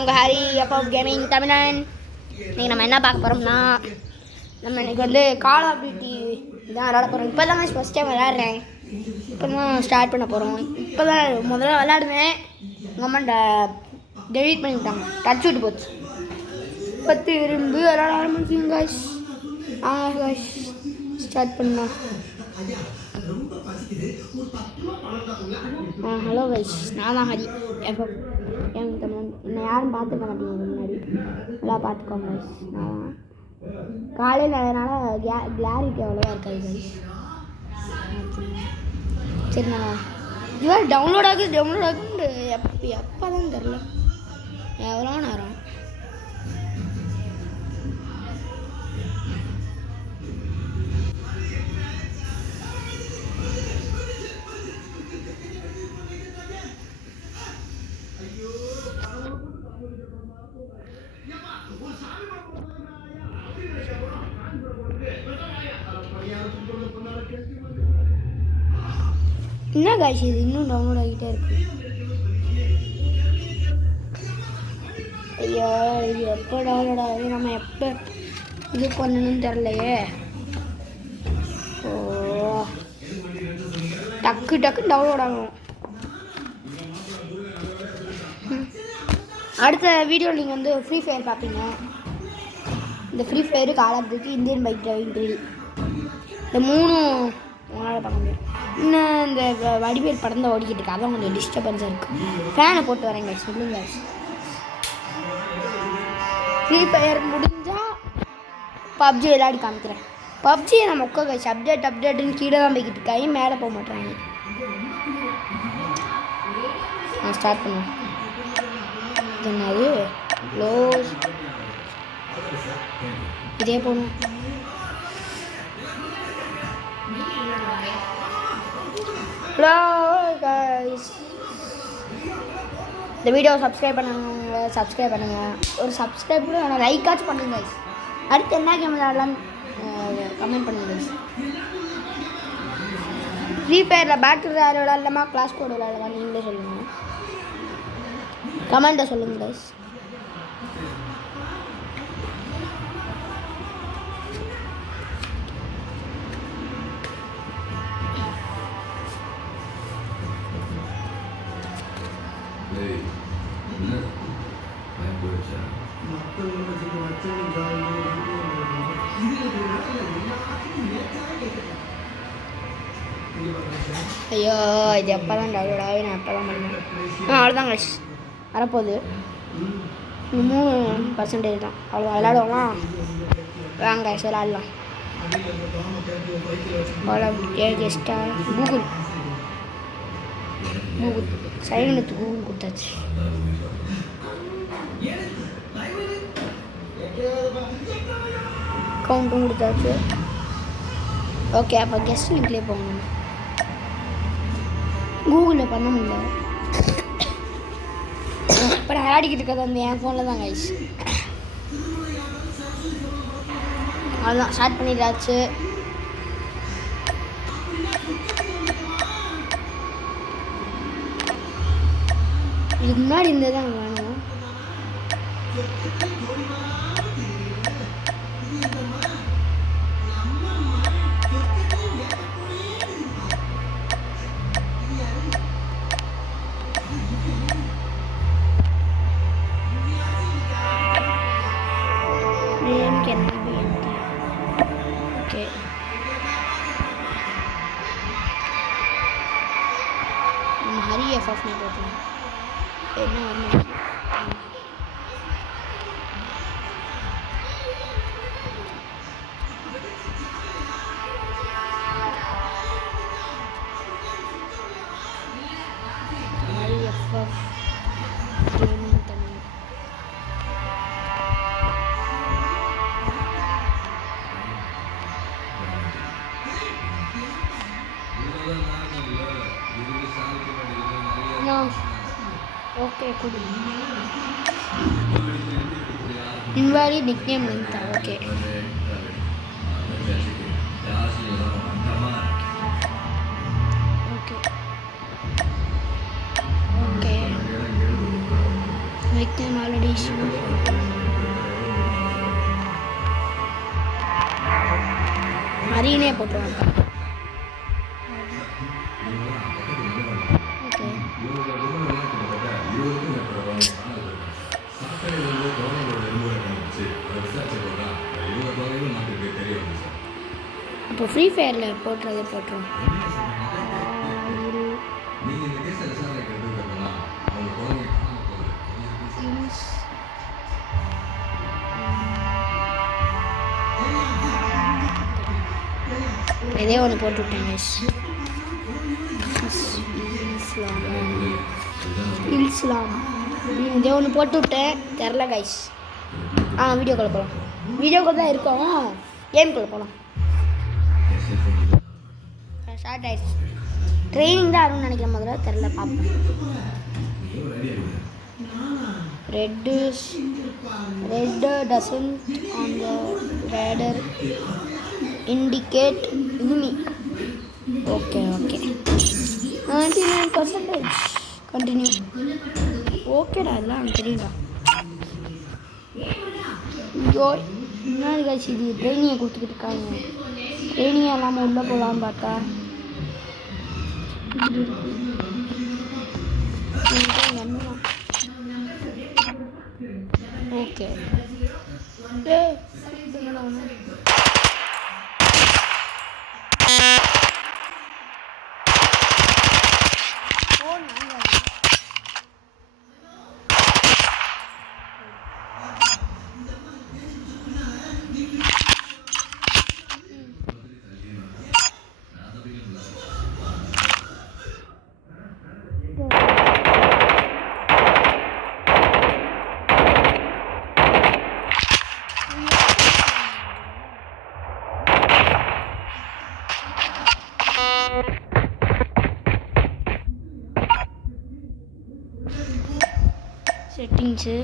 உங்கள் Hari FF gaming தமிழன். இன்றைக்கி நம்ம என்ன பார்க்க போகிறோம்னா, நம்ம இன்றைக்கி வந்து கால் ஆஃப் டியூட்டி தான் விளாட போகிறோம். இப்போ தான் ஃபஸ்ட் டைம் விளாட்றேன். இப்போ தான் ஸ்டார்ட் பண்ண போகிறோம். இப்போ தான் முதல்ல விளாடுவேன். எங்கள் அம்மா டெலீட் பண்ணி விட்டாங்க, டச் விட்டு போச்சு. பத்து இருந்து விளாட ஆரம்பிச்சிங்க காய்ஸ். காய்ஸ் ஸ்டார்ட் பண்ணலாம். ஹலோ கைஸ், நான் தான் ஹரி எஃப்எஃப் கேமிங் தமிழன். என்னை யாரும் பார்த்துக்க மாட்டேங்க முன்னாடி, நல்லா பார்த்துக்கோங்க கைஸ். நான் காலையில் அதனால் கிளாரிட்டி அவ்வளோவா இருக்காது கைஸ். சரி, நான் இதுவாக டவுன்லோட் ஆகுன்னு எப்போ தான் தெரில, எவ்வளோ நேரம். என்ன காய்ச்சி இது இன்னும் டவுன்லோட் ஆகிட்டே இருக்கு. ஐயோ, இது எப்போ டவுன்லோட் ஆகுது, நம்ம எப்போ இது பண்ணணும்னு தெரிலையே. ஓ, டக்குன்னு டவுன்லோட் ஆகும். அடுத்த வீடியோ நீங்கள் வந்து ஃப்ரீ ஃபயர் பார்ப்பீங்க. இந்த free fire, call of duty, Indian bike driving drill, இந்த மூணும் உங்களால் பார்க்க முடியும். இன்னும் இந்த வடிவேல் படம் தான் ஓடிக்கிட்டு இருக்கு, அதான் கொஞ்சம் டிஸ்டர்பன்ஸாக இருக்குது. ஃபேனை போட்டு வரேங்க, சொல்லுங்க. ஃப்ரீ ஃபயர் முடிஞ்சால் பப்ஜி விளையாடி காமிக்கிறேன். பப்ஜியை நம்ம உட்கா கழிச்சு அப்டேட்டுன்னு கீழே தான் போய்கிட்டு இருக்காங்க, மேலே போக மாட்டேறாங்க. நான் ஸ்டார்ட் பண்ணுவேன். என்னது க்ளோஸ், இதே போகணும். இந்த வீடியோவை சப்ஸ்கிரைப் பண்ணுங்கள். ஒரு சப்ஸ்கிரைப் கூட வேணாம், லைக்காச்சும் பண்ணுங்க. அடுத்து என்ன கேம் விளையாடலாம் கமெண்ட் பண்ணுங்க. ஃப்ரீ ஃபயரில் பேட்டில் ராயல் விளையாடலாமா, கிளாஸ் கோட் விளையாடலாமா, நீங்களே சொல்லுங்கள், கமெண்ட்டை சொல்லுங்கள் கைஸ். ஐயோ, இது எப்போ தான் டவுன்லோட் ஆகி நான் எப்போ தான் பண்ணுவேன். அவ்வளோதான் கைஸ், வரப்போகுது. 3% தான், அவ்வளோ விளையாடுவோமா? வாங்க கைஸ் விளையாடலாம். கூகுள் சைலண்ட் கூகுள் கொடுத்தாச்சு. கவுண்ட்டும் கொடுத்தாச்சு. ஓகே, அப்போ கெஸ்ட் லிங்க்லேயே போகணும். கூகுளில் பண்ண முடியல. இப்போ நான் விளையாடிக்கிட்டு இருக்கிறது வந்து என் ஃபோனில் தான் கைஸ். அவ்வளோதான், ஸ்டார்ட் பண்ணிட்டாச்சு. இதுக்கு முன்னாடி இருந்தது தான் வேணும். ஓகே, நம்ம ஹரி எஃப்எஃப் போட்டோம். என்ன வரணும்? Hari FF gaming Tamil. Okay, good. Invalid nickname link தான். ஓகே, ஓகே, நேம் ஆல்ரெடி அரியனே போட்டுருவாங்க. அப்போ ஃப்ரீ ஃபயரில் போட்டுரும். இதே ஒன்று போட்டு விட்டேன். இஸ்லாம் இதே ஒன்று போட்டு விட்டேன். தெரில கைஸ். வீடியோ கால் போகலாம். வீடியோ கால் தான் இருக்கோம். கேம் கால் போகலாம். ஸ்டார்ட் ஆயிடுச்சு. ட்ரைனிங் தான் ஆகும்னு நினைக்கிற முதல்ல. தெரில, பார்ப்போம். Red doesn't on the radar indicate enemy. Okay 99% continue. ஓகேடா, இதெல்லாம் எனக்கு தெரியும்டா. ஐயோ, முன்னாடி காய்ச்சி இது ட்ரைனிங்கை கொடுத்துக்கிட்டு இருக்காங்க. ட்ரைனிங் இல்லாமல் உள்ளே போகலான்னு பார்த்தா ஓகே. செட்டிங்ஸு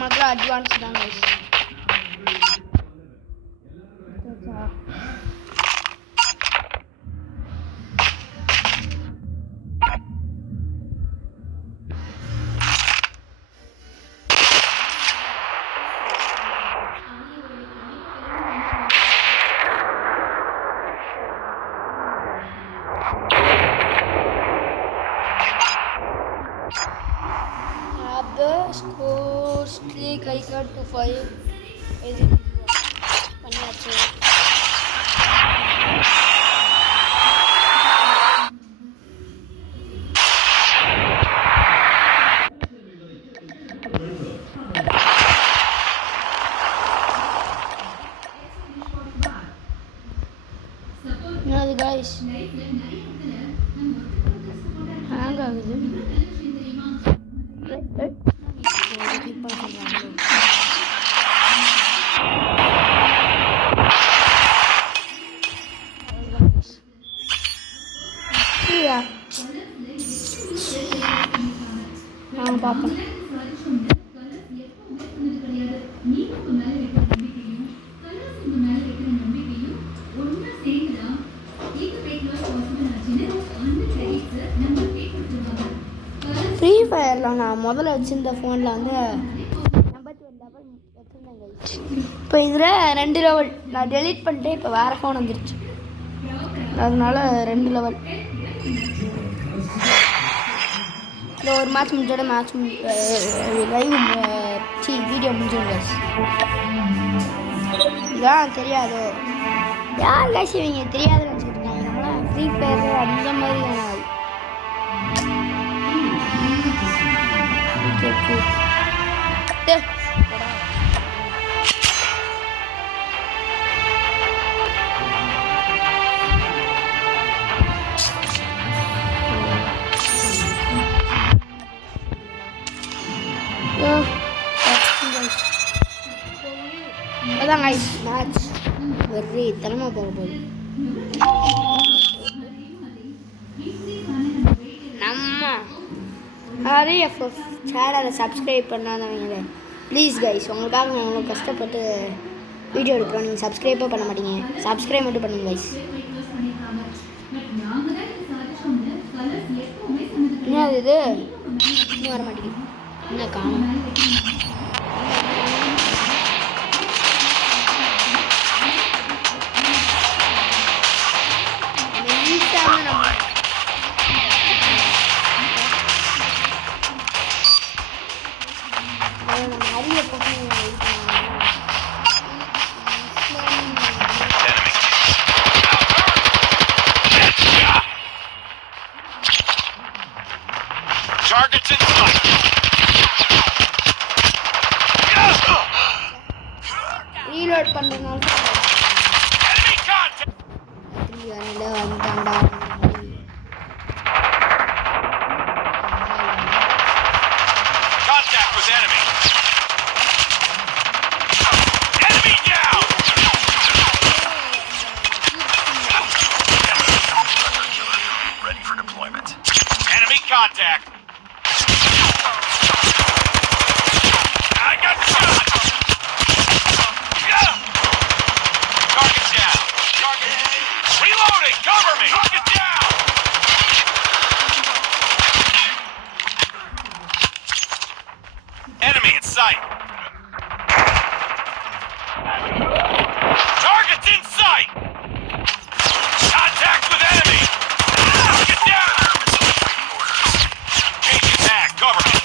மாத்திரம் அட்வான்ஸ் தான் guys. Scores click icon to 5 இது பண்ணியாச்சு. என்னது கைஸ், ஹேங் ஆகுது. பார்ப்போம். ஃப்ரீ ஃபயரில் நான் முதல்ல வச்சுருந்த ஃபோனில் வந்து 51 லெவல் வச்சுருந்தேன். இப்போ இதில் 2 லெவல் நான் டெலீட் பண்ணிட்டேன். இப்போ வேறு ஃபோன் வந்துருச்சு, அதனால 2 லெவல். இந்த ஒரு மேட்ச் முடிஞ்சோட மேட்ச் லைவ் வீடியோ முடிஞ்சிருங்க. இதான் தெரியாதோ யார் காசு இவங்க தெரியாதுன்னு வச்சுக்கிட்டு இருக்காங்க. நம்மளாம் ஃப்ரீ ஃபயர் அந்த மாதிரி அதான் guys மேட்ச் வெறி தனமாக போக போகுது. நம்ம RFF சேனலை சப்ஸ்கிரைப் பண்ணாதவங்களே ப்ளீஸ் கைஸ், உங்களுக்காக நான் உங்களுக்கு கஷ்டப்பட்டு வீடியோ எடுக்கிறோம். நீங்கள் சப்ஸ்கிரைபே பண்ண மாட்டீங்க. சப்ஸ்கிரைப் மட்டும் பண்ணுங்க கைஸ். என்ன இது இன்னும் வர மாட்டேங்குது. என்ன காணும்? Targets in sight. Reload பண்ணனும். Enemy contact. திரும்பியானே வந்துட்டான்டா. Contact with enemy. Enemy down. Ready for deployment. Enemy contact. I got shot! Target down! Target... Reloading! Cover me! Target down! Enemy in sight! Target's in sight! Contact with enemy! Get down! Changing tag! Cover me!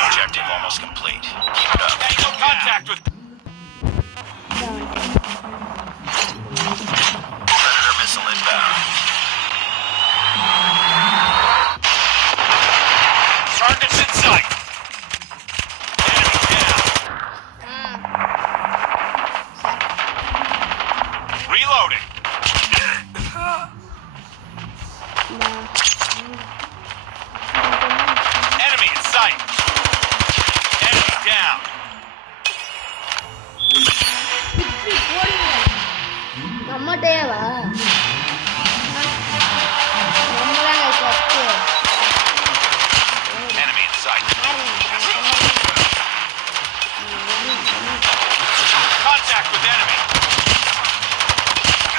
Objective almost complete. Keep it up. No contact with... Predator missile inbound. Targets in sight. Enemy down. Reloading. Enemy in sight. Enemy down. நம்மட்டேவா? நம்மதான் first. Enemy in sight. Contact with enemy.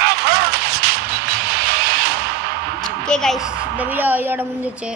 I'm hurt. Okay guys, இந்த video இதோட முடிஞ்சிச்சு.